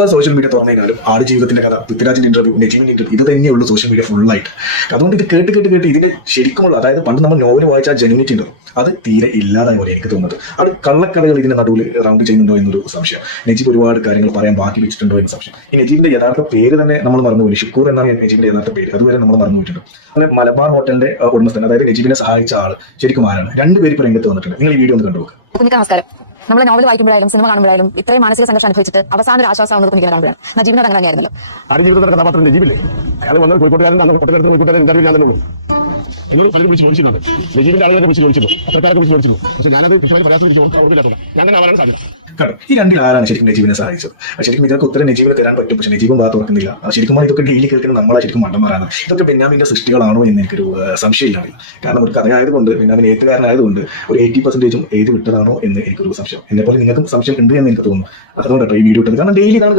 എപ്പോൾ social media തുറന്നു കഴിഞ്ഞാലും ആട് ജീവിതത്തിന്റെ കഥ, പൃഥ്വിരാജിന്റെ ഇന്റർവ്യൂ, നജീബിന്റെ ഇന്റർവ്യൂ, ഇത് തന്നെയുള്ളൂ സോഷ്യൽ മീഡിയ ഫുള്ളായിട്ട്. അതുകൊണ്ട് ഇത് കേട്ട് കേട്ട് കേട്ട് ഇതിന്റെ ശരിക്കുമുള്ള, അതായത് പണ്ട് നമ്മൾ നോവൽ വായിച്ച ജെന്യൂനിറ്റി ഉണ്ടോ അത് തീരെ ഇല്ലാതായ പോലെ എനിക്ക് തോന്നുന്നത്. അത് കള്ളക്കഥകൾ ഇതിന്റെ നടുവിൽ റൗണ്ട് ചെയ്യുന്നുണ്ടോ എന്നൊരു സംശയം. നജീബ് ഒരുപാട് കാര്യങ്ങൾ പറയാൻ ബാക്കി വെച്ചിട്ടുണ്ടോ എന്ന സംശയം. ഈ നജീബിന്റെ യഥാർത്ഥ പേര് തന്നെ നമ്മൾ മറന്നുപോയി. ഷുക്കൂർ എന്നാണ് നജീബിന്റെ യഥാർത്ഥ പേര്, അതുവരെ നമ്മൾ മറന്നുപോയിട്ടുണ്ട്. അങ്ങനെ മലബാർ ഹോട്ടലിന്റെ ഉടമസ്ഥൻ, അതായത് നജീബിനെ സഹായിച്ച ആള് ശരിക്കും ആരാണ്? രണ്ടുപേര് ഇപ്പോൾ രംഗത്ത് വന്നിട്ടുണ്ട്. നിങ്ങൾ ഈ വീഡിയോ ഒന്ന് കണ്ടുപോകുക. നമസ്കാരം. നമ്മൾ നോവൽ വായിക്കുമ്പോഴായാലും സിനിമ കാണുമ്പോഴായാലും ഇത്രയും മാനസിക സംഘർഷം അനുഭവിച്ചിട്ട് അവസാന ഒരു ആശ്വാസമാവുന്നത് എനിക്ക് കാണുമ്പോഴാണ്. നജീബിനോട് അങ്ങനെ തന്നെയായിരുന്നല്ലോ. ആര് ജീവിതത്തിന്റെ കഥാപാത്രം നജീബില്ലേ? അയാൾ വന്നത് കോഴിക്കോട്ടുകാരൻ ഇന്റർവ്യൂ ഞാൻ തന്നെ ഉള്ളൂ. നിങ്ങൾ പലരും വിളിച്ച് ചോദിച്ചിട്ടുണ്ട്, നജീബിന്റെ ആളുകളെ വിളിച്ച് ചോദിച്ചിട്ടുണ്ട്, അത്രക്കാരൊക്കെ വിളിച്ച് ചോദിച്ചിട്ടുണ്ട്. പക്ഷേ ഞാനത് കൃത്യമായി പറയാത്ത ഞാൻ ആവാനാണ് സാധ്യത. കാരണം ഈ രണ്ടിൽ ആരാണ് ശരിക്കും നജീബിനെ സഹായിച്ചത്? ശരിക്കും ഇതിനൊക്കെ ഉത്തരം നജീബിനെ തരാൻ പറ്റും, പക്ഷെ നജീബും ഭാഗത്ത് ഓർക്കുന്നില്ല. ശരിക്കും ഇതൊക്കെ ഡെയിലി കേൾക്കുന്ന നമ്മളെ ശരിക്കും മണ്ടന്മാരാണ്. ഇതൊക്കെ ബെന്യാമിന്റെ സൃഷ്ടികളാണോ എന്ന് എനിക്കൊരു സംശയമില്ല. കാരണം ഒരു കഥയായതുകൊണ്ട്, ബെന്യാമിൻ എഴുത്തുകാരനായതുകൊണ്ട് ഒരു 80% എഴുതി വിട്ടതാണോ എന്ന് എനിക്കൊരു സംശയം. എന്നെപ്പോലെ നിങ്ങൾക്കും സംശയം ഉണ്ട് എന്ന് എനിക്ക് തോന്നുന്നു. അതുകൊണ്ടാണ് ഈ വീഡിയോ ഇട്ടത്. കാരണം ഡെയിലി